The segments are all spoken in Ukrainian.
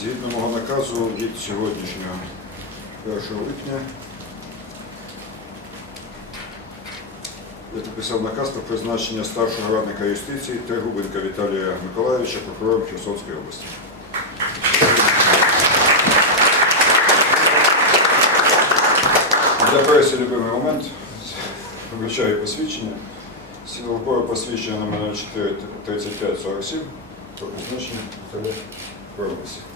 Згідно мого наказу від сьогоднішнього 1 липня я підписав наказ про призначення старшого радника юстиції Тригубенка Віталія Миколаївича прокурором Херсонської області. Для преси любимий момент. Вручаю посвідчення. Силового посвідчення номер 04 3547 про призначення Віталія Миколаївича.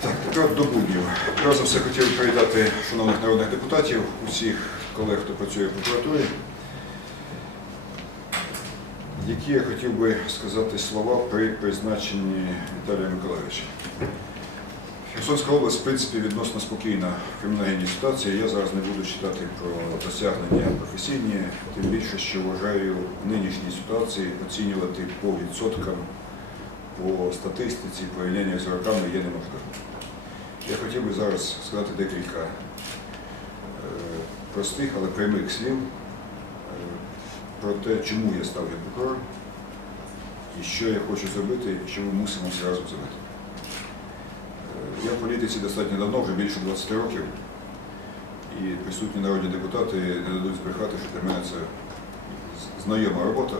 Так, тепер до буднів. Перш за все хотів привітати шановних народних депутатів, усіх колег, хто працює в прокуратурі, які я хотів би сказати слова при призначенні Віталія Миколаївича. Херсонська область, в принципі, відносно спокійна криміногенній ситуації. Я зараз не буду читати про досягнення професійні, тим більше, що вважаю в нинішній ситуації оцінювати по відсоткам, по статистиці, порівняння з роками є неможливо. Я хотів би зараз сказати декілька е, простих, але прямих слів е, про те, чому я став генпрокурором і що я хочу зробити, і що ми мусимо разом зробити. Я в політиці достатньо давно, вже більше 20 років, і присутні народні депутати не дадуть збрехати, що для мене це знайома робота.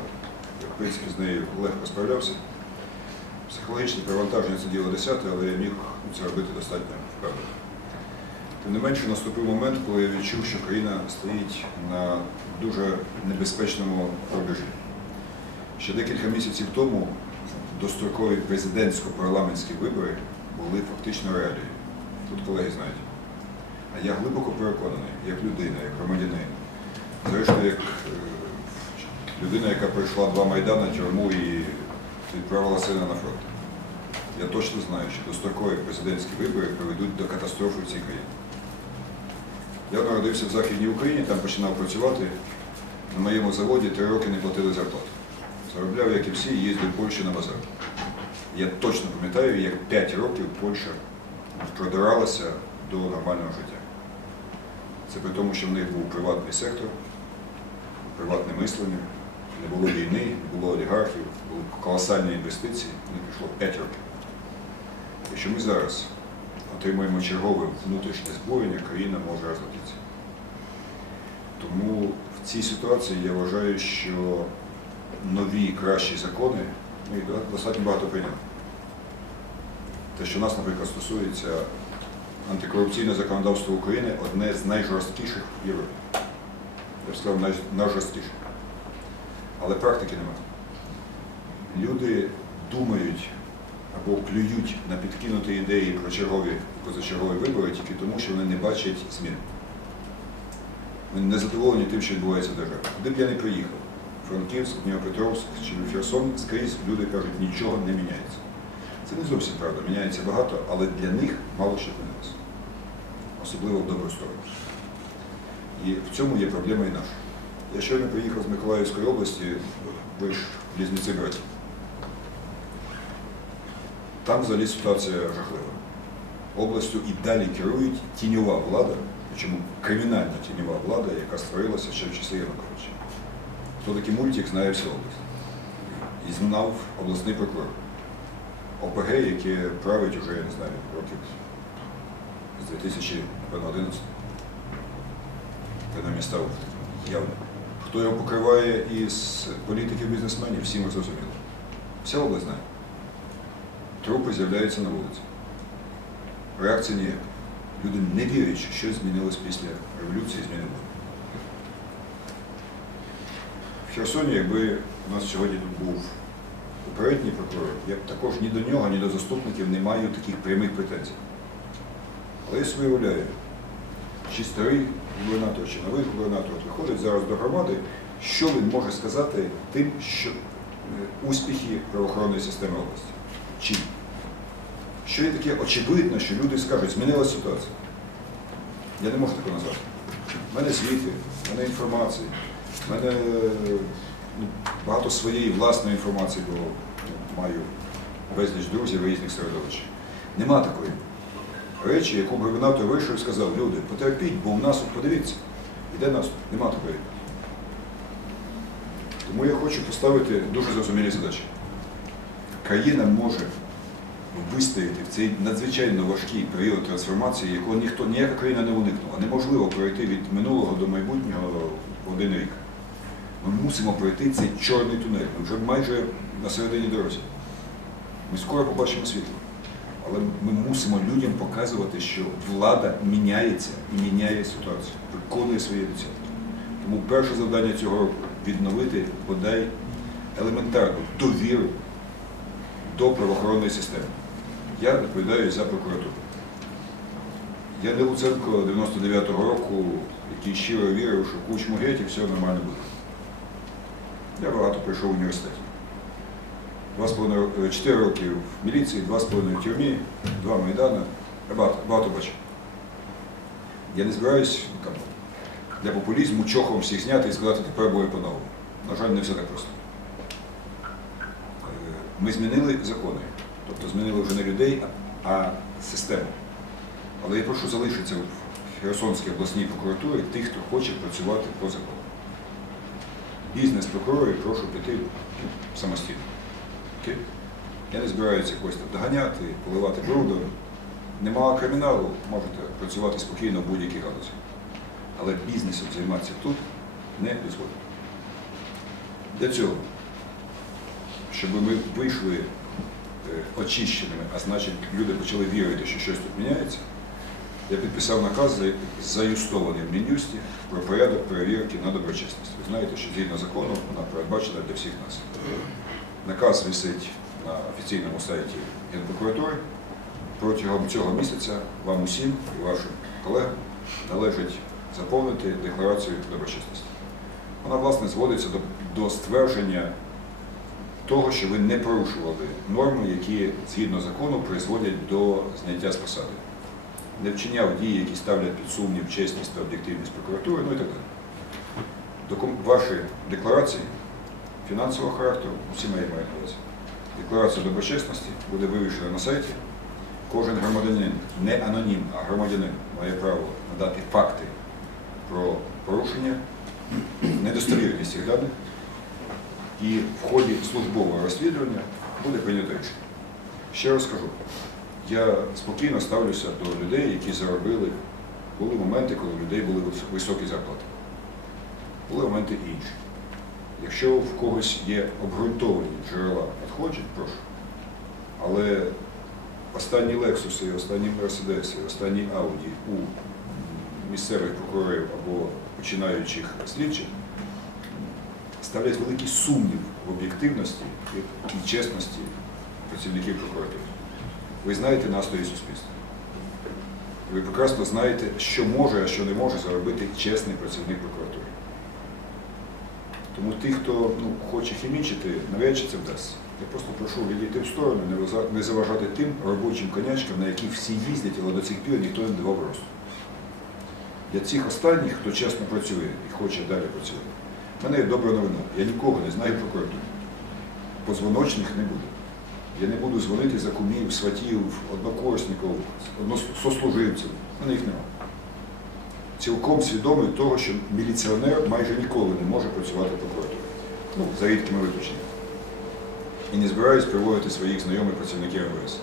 Я, в принципі, з нею легко справлявся. Психологічне перевантаження це діло десяте, але я міг це робити достатньо впевнено. Тим не менше, наступив момент, коли я відчув, що країна стоїть на дуже небезпечному рубежі. Ще декілька місяців тому дострокові президентсько-парламентські вибори були фактично реалією. Тут колеги знають. А я глибоко переконаний, як людина, як громадянин, зрештою, як е, людина, яка пройшла два майдани, тюрму і відправила сина на фронт. Я точно знаю, що дострокові президентські вибори приведуть до катастрофи в цій країні. Я народився в Західній Україні, там починав працювати. На моєму заводі три роки не платили зарплату. Заробляв, як і всі, їздив в Польщу на базар. Я точно пам'ятаю, як 5 років Польща продиралася до нормального життя. Це при тому, що в них був приватний сектор, приватне мислення, не було війни, не було олігархів, були колосальні інвестиції, не пішло 5 років. Якщо ми зараз отримаємо чергове внутрішнє збурення, країна може розлетітися. Тому в цій ситуації я вважаю, що нові кращі закони, ми їх достатньо багато прийняли. Те, що нас, наприклад, стосується антикорупційне законодавство України одне з найжорсткіших в Європі. Я б сказав, найжорсткіших. Але практики немає. Люди думають або клюють на підкинуті ідеї про чергові позачергові вибори тільки тому, що вони не бачать змін. Вони не задоволені тим, що відбувається в державі. Куди б я не приїхав, Франківськ, Дніпропетровськ чи Херсон, скрізь люди кажуть, нічого не міняється. Це не зовсім правда, міняється багато, але для них мало що змінилося. Особливо в добру сторону. І в цьому є проблема і наша. Я щойно приїхав з Миколаївської області, ви ж близнеці браті. Там взагалі ситуація жахлива. Областю і далі керують тіньова влада, причому кримінальна тіньова влада, яка створилася ще в часи Януковича. Хто такий мультик, знає вся область. І знав обласний прокурор. ОПГ, яке править уже, я не знаю, років з 2011. Принаймні став явно. Хто його покриває із політиків бізнесменів, всім зрозуміло. Вся область знає. Трупи з'являються на вулиці. Реакції ніяка. Люди не вірять, що щось змінилось після революції, зміни були. Херсоні, якби у нас сьогодні тут був попередній прокурор, я б також ні до нього, ні до заступників не маю таких прямих претензій. Але я собі уявляю, чи старий губернатор, чи новий губернатор виходить зараз до громади, що він може сказати тим, що е, успіхи правоохоронної системи області? Чим? Що є таке очевидно, що люди скажуть, змінилася ситуація. Я не можу такого назвати. У мене звіти, в мене інформації, в мене ну, багато своєї власної інформації, бо маю безліч друзів різних середовищ. Нема такої речі, яку губернатор вийшов і сказав, люди, потерпіть, бо у нас, от подивіться, іде наступ, нема такої. Тому я хочу поставити дуже зрозумілі задачі. Країна може вистояти в цей надзвичайно важкий період трансформації, якого ніхто ніяка країна не уникнула. Неможливо пройти від минулого до майбутнього в один рік. Ми мусимо пройти цей чорний тунель. Ми вже майже на середині дорозі. Ми скоро побачимо світло. Але ми мусимо людям показувати, що влада міняється і міняє ситуацію, виконує свої обіцянки. Тому перше завдання цього року відновити бодай елементарну довіру до правоохоронної системи. Я відповідаю за прокуратуру. Я не Луценко 99-го року, який щиро вірив, що кучму геть і все нормально буде. Я багато пройшов в університеті. Два з половиною, е, чотири роки в міліції, два з половиною в тюрмі, два Майдана. Я багато, багато бачив. Я не збираюсь ну, там, для популізму чохом всіх зняти і сказати, тепер буде по-новому. На жаль, не все так просто. Е, Ми змінили закони, тобто змінили вже не людей, а систему. Але я прошу залишитися в Херсонській обласній прокуратурі тих, хто хоче працювати по закону. Бізнес прокурорів прошу піти самостійно. Я не збираюся когось там доганяти, поливати брудом. Нема криміналу, можете працювати спокійно в будь-якій галузі. Але бізнесом займатися тут не дозволено. Для цього, щоб ми вийшли е, очищеними, а значить люди почали вірити, що щось тут міняється, я підписав наказ, за- заюстований в Мін'юсті про порядок перевірки на доброчесність. Ви знаєте, що згідно закону вона передбачена для всіх нас. Наказ висить на офіційному сайті Генпрокуратури. Протягом цього місяця вам усім і вашим колегам належить заповнити декларацію доброчесності. Вона, власне, зводиться до, до ствердження того, що ви не порушували норми, які згідно закону призводять до зняття з посади. Не вчиняв дії, які ставлять під сумнів чесність та об'єктивність прокуратури, ну і так далі. Ваші декларації фінансового характеру, усі мої мають увазі. Декларація доброчесності буде вивішена на сайті. Кожен громадянин, не анонім, а громадянин має право надати факти про порушення, недостовірність цих даних. І в ході службового розслідування буде прийнято рішення. Ще раз скажу, я спокійно ставлюся до людей, які заробили. Були моменти, коли у людей були високі зарплати. Були моменти інші. Якщо в когось є обґрунтовані джерела надходжень, прошу. Але останні Лексуси, останні Мерседеси, останні Ауді у місцевих прокурорів або починаючих слідчих ставлять великий сумнів в об'єктивності і чесності працівників прокуратури. Ви знаєте настрої суспільства. Ви прекрасно знаєте, що може, а що не може заробити чесний працівник прокуратури. Тому тих, хто ну, хоче хімічити, навряд чи це вдасться. Я просто прошу відійти в сторону, не заважати тим робочим конячкам, на яких всі їздять, але до цих пір ніхто не давав росту. Для цих останніх, хто чесно працює і хоче далі працювати, в мене є добра новина. Я нікого не знаю в прокуратурі. Позвоночних не буде. Я не буду дзвонити за кумів, сватів, однокурсників, сослуживців. У мене їх немає. Цілком свідомий того, що міліціонер майже ніколи не може працювати в прокуратурі. Ну, за рідкими виключеннями. І не збираюсь приводити своїх знайомих працівників МВС.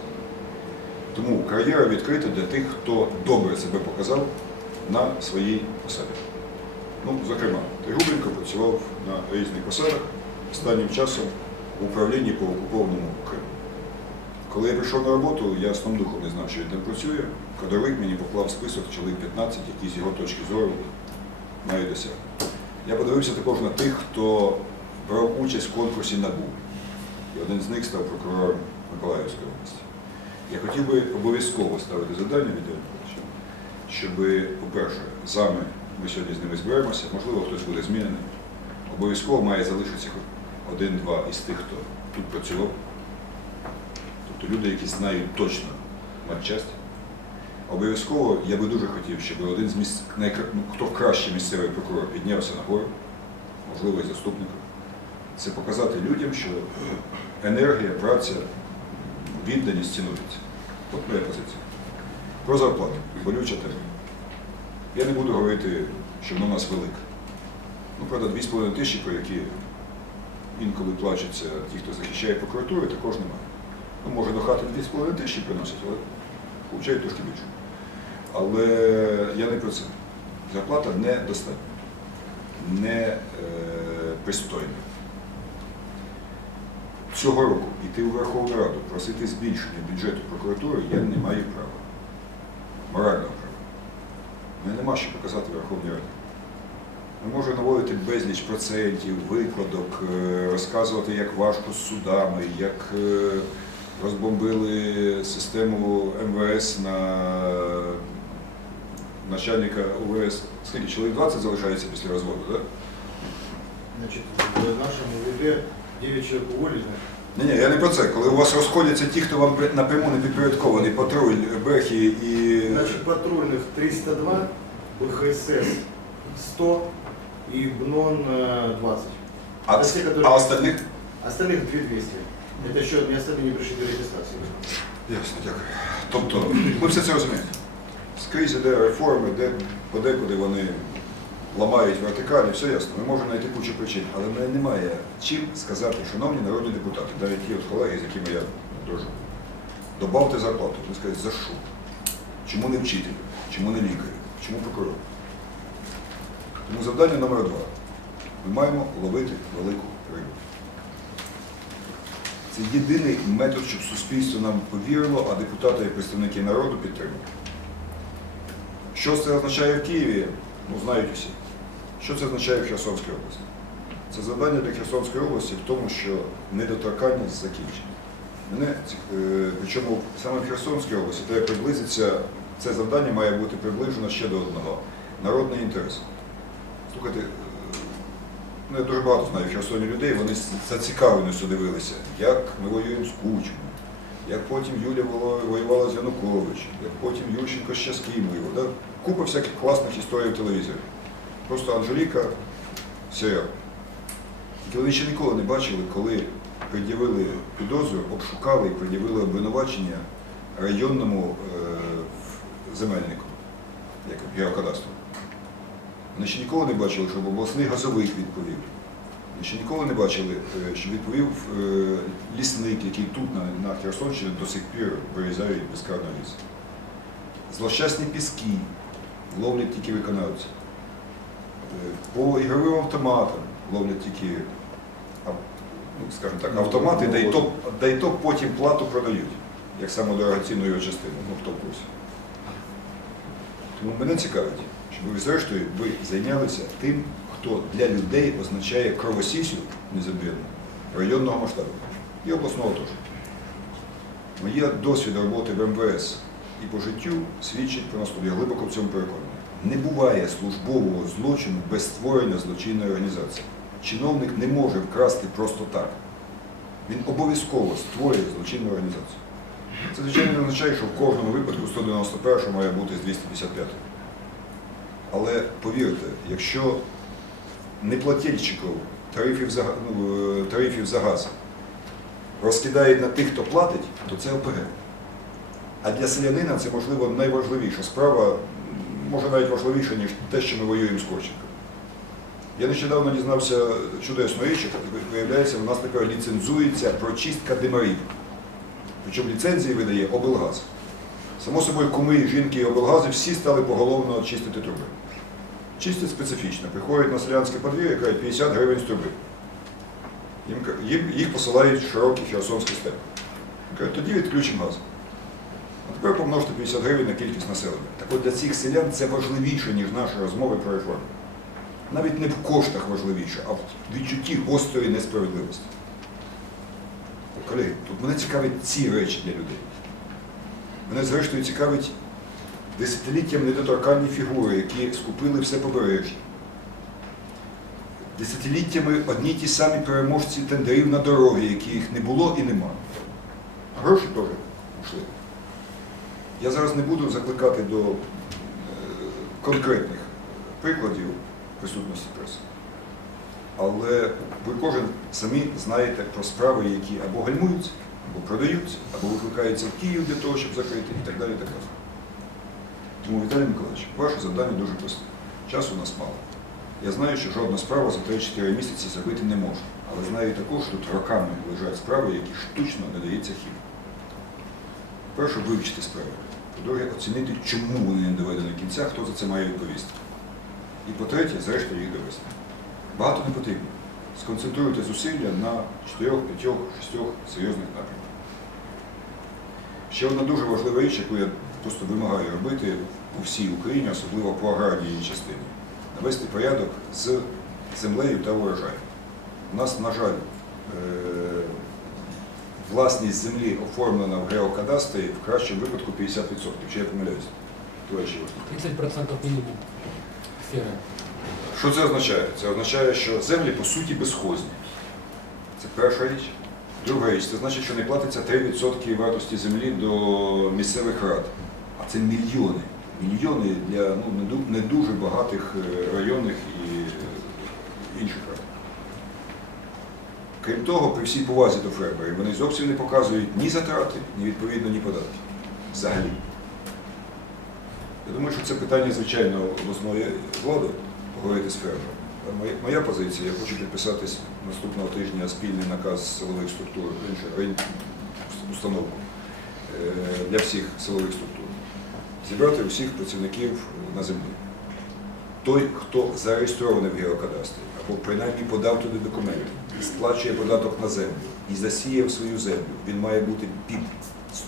Тому кар'єра відкрита для тих, хто добре себе показав на своїй посаді. Ну, зокрема, Тригубенко працював на різних посадах останнім часом в управлінні по окупованому Криму. Коли я прийшов на роботу, я сном духом не знав, що він там працює. Кадровик мені поклав список чоловік 15, які з його точки зору мають досягнути. Я подивився також на тих, хто брав участь в конкурсі НАБУ. І один з них став прокурором Миколаївської області. Я хотів би обов'язково ставити завдання від щоб, по-перше, зами ми сьогодні з ними зберемося, можливо, хтось буде змінений. Обов'язково має залишитися один-два із тих, хто тут працював. Тобто люди, які знають точно матчасть. Обов'язково я би дуже хотів, щоб один з місць, ну, хто кращий місцевий прокурор піднявся нагору, можливо, і заступником. Це показати людям, що енергія, праця, відданість цінується. От моя позиція. Про зарплату. Болюча тема. Я не буду говорити, що вона у нас велика. Ну, правда, 2,5 тисячі, про які інколи плачуться ті, хто захищає прокуратуру, також немає. Ну, може, до хати 2,5 тисячі приносять, але получають трошки більше. Але я не про це. Зарплата недостатня, не е, пристойна. Цього року йти у Верховну Раду, просити збільшення бюджету прокуратури я не маю права. Морального права. Мене нема що показати Верховній Раді. Ми можемо наводити безліч процентів, викладок, е, розказувати, як важко з судами, як е, розбомбили систему МВС на начальника УВС. Скільки, чоловік 20 залишається після розводу, так? Значит, в нашем УВД 9 человек уволили. Ні, ні, я не про це. Коли у вас розходяться ті, хто вам при- напряму не підпорядкований, патруль, Бехі і. Значит, патрульных 302, БХСС 100 и БНОН э, 20. А, Это ц- те, которые- а остальних? Остальных 2200. Это еще не остальные не пришли до регистрации. Ясно, дякую. Тобто, ми все це розуміємо. Скрізь іде реформи, де подекуди вони ламають вертикалі, все ясно. Ми можемо знайти кучу причин, але в мене немає чим сказати, шановні народні депутати, навіть ті от колеги, з якими я дружу. Добавте зарплату. Ви скажете, за що? Чому не вчитель? Чому не лікар? Чому прокурор? Тому завдання номер два. Ми маємо ловити велику рибу. Це єдиний метод, щоб суспільство нам повірило, а депутати і представники народу підтримали. Що це означає в Києві? Ну, знають усі. Що це означає в Херсонській області? Це завдання для Херсонської області в тому, що недоторканність закінчена. Мене, е, причому саме в Херсонській області треба приблизитися, це завдання має бути приближено ще до одного. Народний інтерес. Слухайте, ну, я дуже багато знаю Херсоні людей, вони з дивилися, як ми воюємо з Кучмою, як потім Юля воювала з Януковичем, як потім Ющенко ще з ким. Да? Купа всяких класних історій в телевізорі. Просто Анжеліка. Тільки вони ще ніколи не бачили, коли пред'явили підозру, обшукали і пред'явили обвинувачення районному е, земельнику, як геокадастру. Вони ще ніколи не бачили, щоб обласний газовик відповів. Вони ще ніколи не бачили, е, що відповів е, лісник, який тут на, на Херсонщині до сих пір вирізають безкарно ліс. Злощасні піски ловлять тільки виконавці. Е, По ігровим автоматам ловлять тільки, ну, скажімо так, автомати, да й то, да й то потім плату продають, як самодорогоцінну його частину, ну хто в курсі. Тому мене цікавить, ви зрештою ви зайнялися тим, хто для людей означає кровосісю незабірну районного масштабу і обласного теж. Моє досвід роботи в МВС і по життю свідчить про наступне. Я глибоко в цьому переконаний. Не буває службового злочину без створення злочинної організації. Чиновник не може вкрасти просто так. Він обов'язково створює злочинну організацію. Це, звичайно, не означає, що в кожному випадку 191 має бути з 255. Але повірте, якщо неплательщиків тарифів за, ну, е, тарифів за газ розкидають на тих, хто платить, то це ОПГ. А для селянина це, можливо, найважливіша справа, може навіть важливіша, ніж те, що ми воюємо з Корченком. Я нещодавно дізнався чудесну річ, яка, виявляється, у нас тепер ліцензується прочистка димарів. Причому ліцензії видає облгаз. Само собою, куми, жінки і облгази всі стали поголовно чистити труби. Чистять специфічно. Приходять на селянське подвір'я, кажуть 50 гривень з труби. Їм, їх посилають в широкий херсонський степ. Кажуть, тоді відключимо газ. А тепер помножте 50 гривень на кількість населення. Так от для цих селян це важливіше, ніж наші розмови про реформу. Навіть не в коштах важливіше, а в відчутті гострої несправедливості. Колеги, тут мене цікавить ці речі для людей. Мене зрештою цікавить десятиліттям недоторканні фігури, які скупили все побережжя. Десятиліттями одні ті самі переможці тендерів на дороги, яких не було і нема. Гроші теж ушли. Я зараз не буду закликати до е, конкретних прикладів присутності преси. Але ви кожен самі знаєте про справи, які або гальмуються, або продаються, або викликаються в Київ для того, щоб закрити, і так далі. Так далі. Тому, Віталій Миколаївич, ваше завдання дуже просте. Часу у нас мало. Я знаю, що жодна справа за 3-4 місяці зробити не може. Але знаю також, що тут роками лежать справи, які штучно не дається хід. Перше, вивчити справи. По-друге, оцінити, чому вони не доведені до кінця, хто за це має відповісти. І по-третє, зрештою їх довести. Багато не потрібно. Сконцентруйте зусилля на 4, 5, 6 серйозних напрямках. Ще одна дуже важлива річ, яку я просто вимагаю робити у всій Україні, особливо по аграрній частині, навести порядок з землею та урожаєм. У нас, на жаль, е, власність землі оформлена в геокадастрі в кращому випадку 50%. Чи я помиляюсь? Товариші 30% мінімум. Що це означає? Це означає, що землі по суті безхозні. Це перша річ. Друга річ, це значить, що не платиться 3% вартості землі до місцевих рад. А це мільйони. Мільйони для ну, не дуже багатих е, районних і інших рад. Крім того, при всій повазі до фермерів, вони зовсім не показують ні затрати, ні відповідно, ні податки. Взагалі. Я думаю, що це питання, звичайно, обласної влади з фермером. Моя, позиція, я хочу підписатись наступного тижня спільний наказ силових структур, установку е, для всіх силових структур. Зібрати усіх працівників на землі. Той, хто зареєстрований в геокадастрі, або принаймні подав туди документи, і сплачує податок на землю, і засіяв свою землю, він має бути під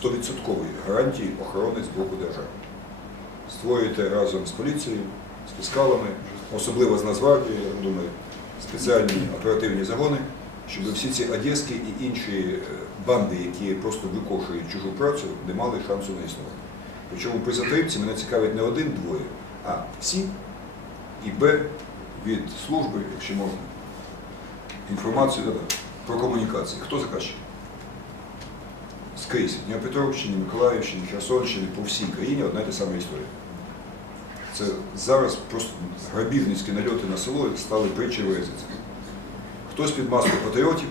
100% гарантії охорони з боку держави створюєте разом з поліцією, з фіскалами, особливо з Нацгвардією, я думаю, спеціальні оперативні загони, щоб всі ці одеські і інші е, банди, які просто викошують чужу працю, не мали шансу на існування. Причому при затримці мене цікавить не один-двоє, а всі і Б від служби, якщо можна, інформацію про комунікації. Хто заказчик? Скрізь, Дніпропетровщині, Миколаївщині, Херсонщині, по всій країні одна і та сама історія. Це зараз просто грабіжницькі нальоти на село стали притчею в язиці. Хтось під маскою патріотів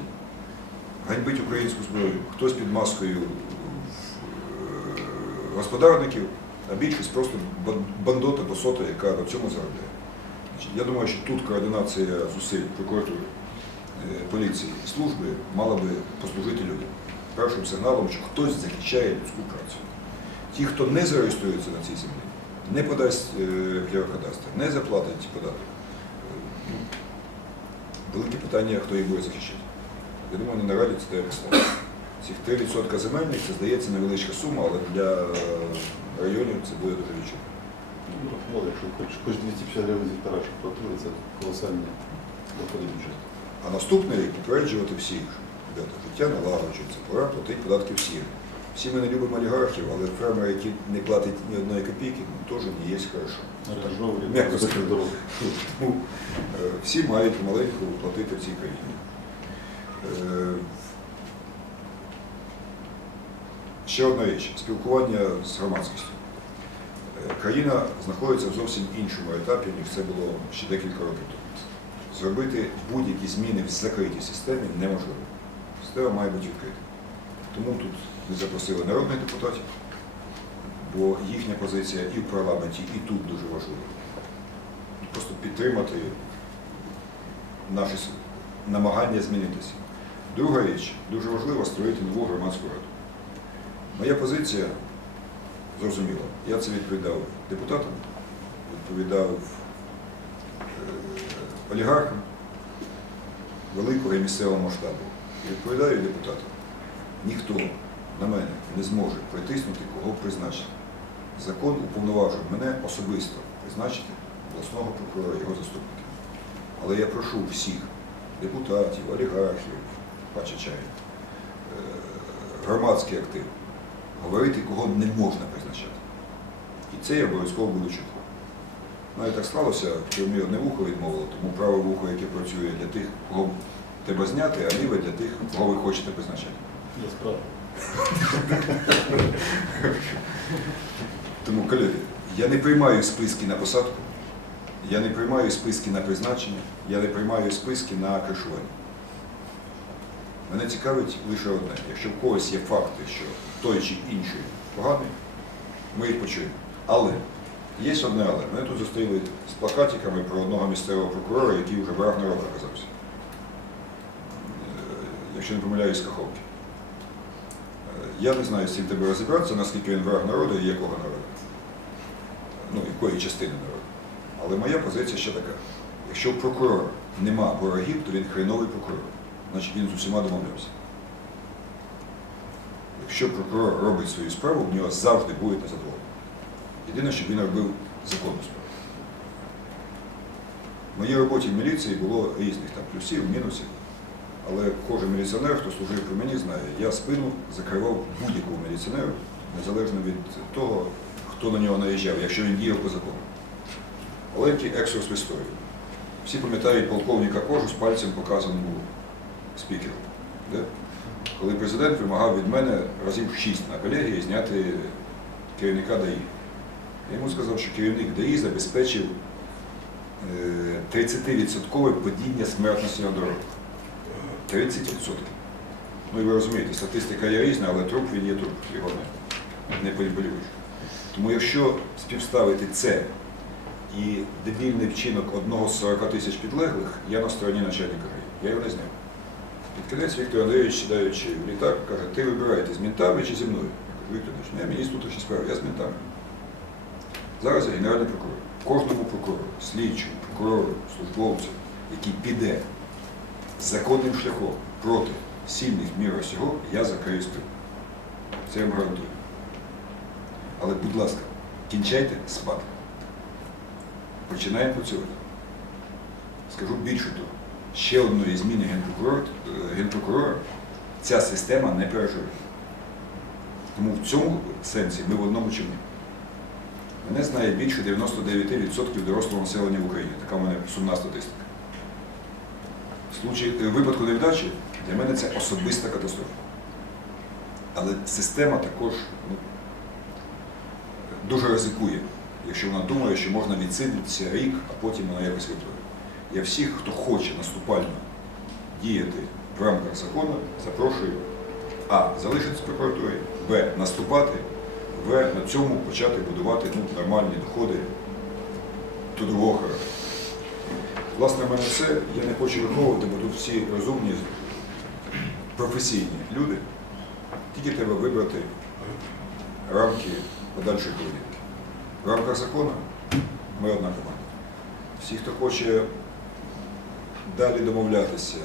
ганьбить українську зброю, хтось під маскою е, господарників, а більшість просто бандота, босота, яка на цьому заробляє. Я думаю, що тут координація зусиль прокуратури, е, поліції і служби мала би послужити людям першим сигналом, що хтось захищає людську працю. Ті, хто не зареєструється на цій землі, не подасть е, геокадастр, не заплатить податок. Велике питання, хто їх буде захищати. Я думаю, не нараді це треба поставити. Цих 3% земельних, це здається невеличка сума, але для районів це буде дуже відчутно. Ну, якщо хоч, хоч 250 гривень з гектара, щоб платили, це колосальні доходи бюджету. А наступний рік попереджувати всіх. Ребята, життя налагоджується, пора платити податки всім. Всі ми не любимо олігархів, але фермер, який не платить ні одної копійки, ну, теж не є хорошо. Дорогу. Тому е, всі мають помаленьку платити в цій країні. Е, Ще одна річ спілкування з громадськістю. Е, Країна знаходиться в зовсім іншому етапі, ніж це було ще декілька років тому. Зробити будь-які зміни в закритій системі неможливо. Система має бути відкрита. Тому тут ми запросили народних депутатів, бо їхня позиція і в парламенті, і тут дуже важлива просто підтримати наші намагання змінитися. Друга річ, дуже важливо створити нову громадську раду. Моя позиція зрозуміла. Я це відповідав депутатам, відповідав е, олігархам великого і місцевого масштабу. Відповідаю депутатам. Ніхто на мене не зможе притиснути, кого призначити. Закон уповноважує мене особисто призначити обласного прокурора, його заступника. Але я прошу всіх депутатів, олігархів, паче чаю, е, громадський актив, говорити, кого не можна призначати. І це я обов'язково буду чути. Навіть так сталося, що мені одне вухо відмовило, тому праве вухо, яке працює для тих, кого треба зняти, а ліве для тих, кого ви хочете призначати. Я справді. Тому, колеги, я не приймаю списки на посадку, я не приймаю списки на призначення, я не приймаю списки на кришування. Мене цікавить лише одне. Якщо в когось є факти, що той чи інший поганий, ми їх почуємо. Але є одне але. Мене тут зустріли з плакатиками про одного місцевого прокурора, який вже в рах народу оказався. якщо не помиляюсь, Каховки. Я не знаю, з цим тебе розібратися, наскільки він враг народу і якого народу. Ну, якої частини народу. Але моя позиція ще така. Якщо у прокурора нема ворогів, то він хреновий прокурор. Значить він з усіма домовлявся. Якщо прокурор робить свою справу, в нього завжди буде незадоволення. Єдине, щоб він робив законну справу. В моїй роботі в міліції було різних там плюсів, мінусів. Але кожен міліціонер, хто служив при мені, знає, я спину закривав будь-якому міліціонеру, незалежно від того, хто на нього наїжджав, якщо він діяв по закону. Маленький екскурс в історію. Всі пам'ятають полковника кожу з пальцем показаному спікеру. Де? Коли президент вимагав від мене разів шість на колегії зняти керівника ДАІ. Я йому сказав, що керівник ДАІ забезпечив е, 30% падіння смертності на дорогах. 30%. Ну і ви розумієте, статистика є різна, але труп він є труп, його не, не переболюєш. Тому якщо співставити це і дебільний вчинок одного з 40 тисяч підлеглих, я на стороні начальника ГАІ. Я його не зняв. Під кінець Віктор Андрійович, сідаючи в літак, каже, ти вибираєте з ментами чи зі мною? Я кажу, Віктор Андрійович, ну, я міністр внутрішніх справ, я з ментами. Зараз я генеральний прокурор. Кожному прокурору, слідчому, прокурору, службовцю, який піде законним шляхом проти сильних міра всього, я закрию спину. Це я вам гарантую. Але, будь ласка, кінчайте спати. Починаємо працювати. Скажу більше того, ще одної зміни генпрокурора, е, генпрокурора ця система не переживе. Тому в цьому сенсі ми в одному човні. Мене знає більше 99% дорослого населення в Україні. Така в мене сумна статистика. В е, випадку невдачі для мене це особиста катастрофа. Але система також ну, дуже ризикує, якщо вона думає, що можна відсидітися рік, а потім вона якось виплине. Я всіх, хто хоче наступально діяти в рамках закону, запрошую А. Залишитися в прокуратурі, Б. Наступати, В. На цьому почати будувати ну, нормальні доходи трудового характеру. Власне, в мене все. Я не хочу виховувати, бо тут всі розумні, професійні люди. Тільки треба вибрати рамки подальшої поведінки. В рамках закону ми одна команда. Всі, хто хоче далі домовлятися, е,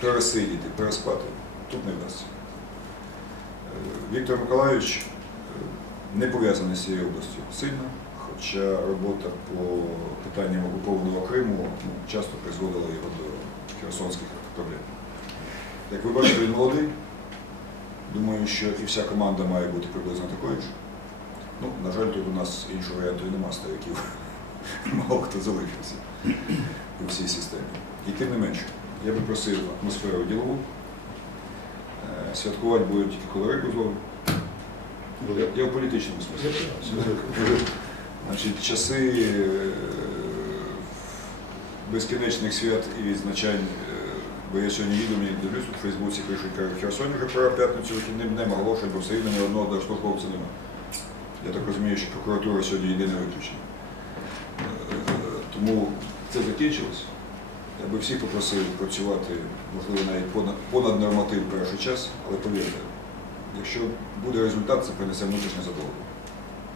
пересидіти, переспати, тут не вдасться. Е, Віктор Миколайович е, не пов'язаний з цією областю сильно, хоча робота по питанням окупованого Криму ну, часто призводила його до херсонських проблем. Як ви бачите, він молодий. Думаю, що і вся команда має бути приблизно такою ж. Ну, на жаль, тут у нас іншого варіанту і нема стариків. Мало хто залишився у всій системі. І тим не менше, я би просив атмосферу ділову. Е, Святкувати будуть тільки коли рибу зловимо. Я, я в політичному смислі. Значить, часи е, безкінечних свят і відзначань, е, бо я сьогодні їду, мені дивлюсь, в Фейсбуці пишуть, кажуть, в Херсоні вже пора п'ятницю вихідним днем оголошують, бо все рівно ні одного держслужбовця немає. Я так розумію, що прокуратура сьогодні єдине виключення. Е, Тому це закінчилось. Я би всіх попросив працювати, можливо, навіть понад, понад норматив перший час, але повірте, якщо буде результат, це принесе внутрішнє задоволення.